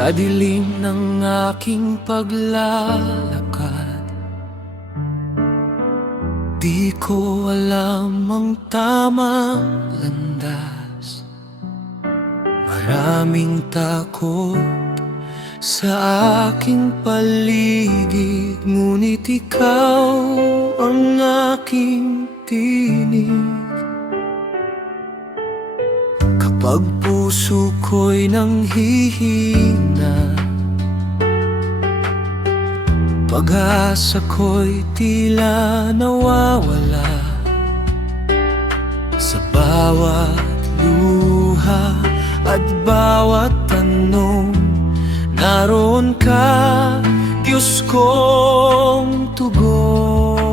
Sa dilim ng aking paglalakad, di ko alam ang tamang landas. Maraming takot sa aking paligid, ngunit ikaw ang aking tinig. Kapag puso ko'y nanghihina, pag-asa ko'y tila nawawala. Sa bawat luha at bawat tanong, naroon ka, Diyos kong tugon.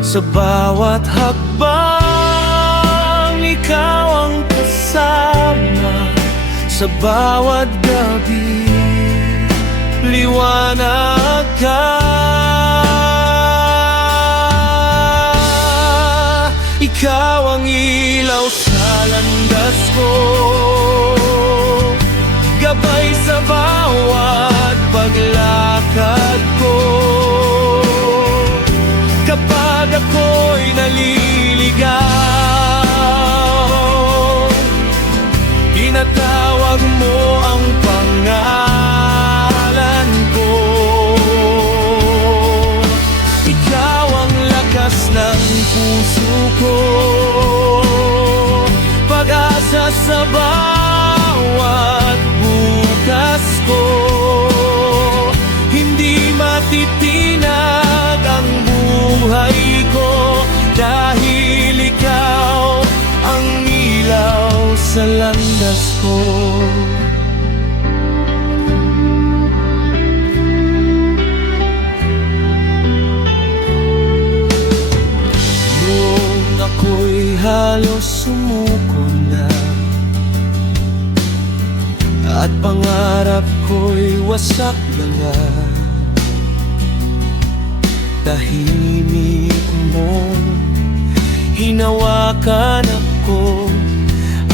Sa bawat hakbang, ikaw ang kasama. Sa bawat gabi, liwanag ka. Ikaw ang ilaw sa landas ko, gabay sa bawat paglakad ko. Kapag ako'y naliligaw, tinatawag mo ang pangalan ko. Ikaw ang lakas ng puso ko, pag-asa sa bawat bukas ko. Hindi matitinag ang buhay ko, dahil ikaw ang ilaw sa landas ko. Noong ako'y halos sumuko na, at pangarap ko'y wasak na nga, tahimik mo hinawakan ako,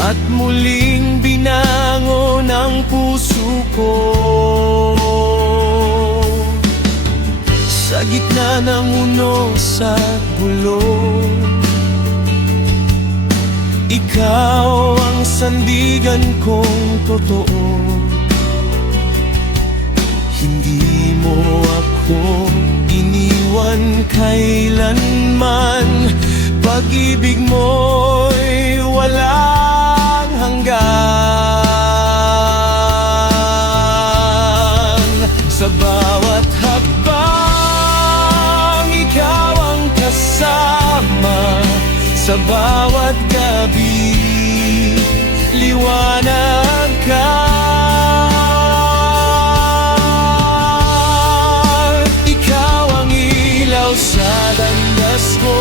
at muling binangon ang puso ko. Sa gitna ng unos at gulo, ikaw ang sandigan kong totoo. Hindi mo ako iniwan kailanman, pag-ibig mo'y walang hanggan. Sa bawat hakbang, ikaw ang kasama. Sa bawat gabi, liwanag ka. Ikaw ang ilaw sa landas ko,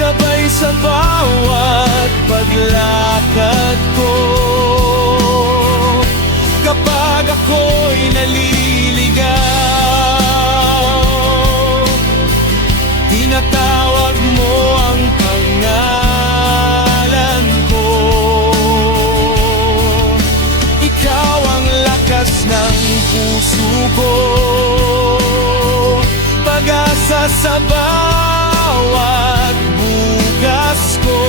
gabay sa bawat paglakad ko. Kapag ako'y naliligaw, tinatawag mo ang pangalan ko. Ikaw ang lakas ng puso ko, pag-asa sa bawat bukas ko.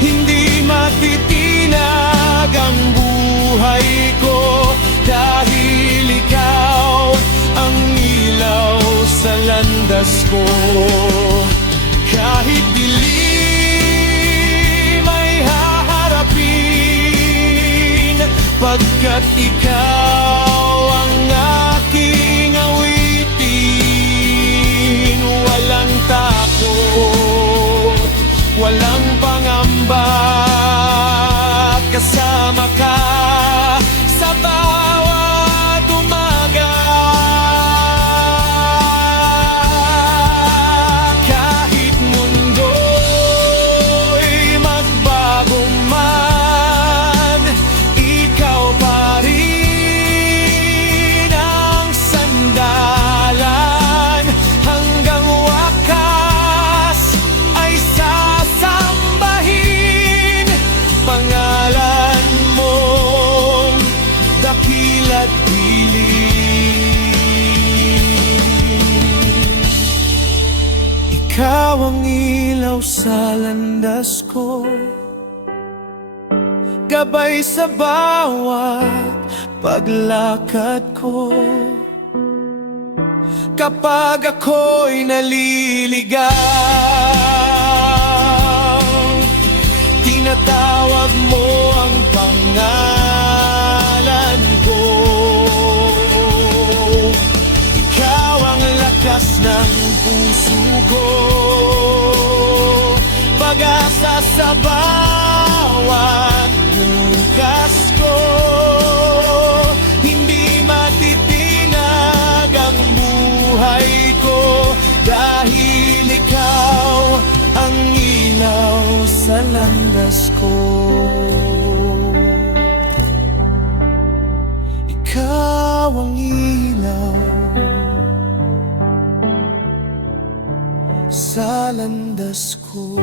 Hindi matitinag ang buhay ko, dahil ikaw ang ilaw sa landas ko. Kahit dilim ay haharapin, pagkat ikaw ang aking awitin. Walang takot, walang pangamba, kasama ka sa bawat umaga. Kahit mundo'y magbago man, ikaw pa rin ang ilaw sa landas ko, gabay sa bawat paglakad ko. Kapag ako'y naliligaw, tinatawag mo ang pangalan ko. Ikaw ang lakas ng puso ko, pag-asa sa bawat bukas ko. Hindi matitinag ang buhay ko, dahil ikaw ang ilaw sa landas ko. Ikaw ang ilaw sa landas ko.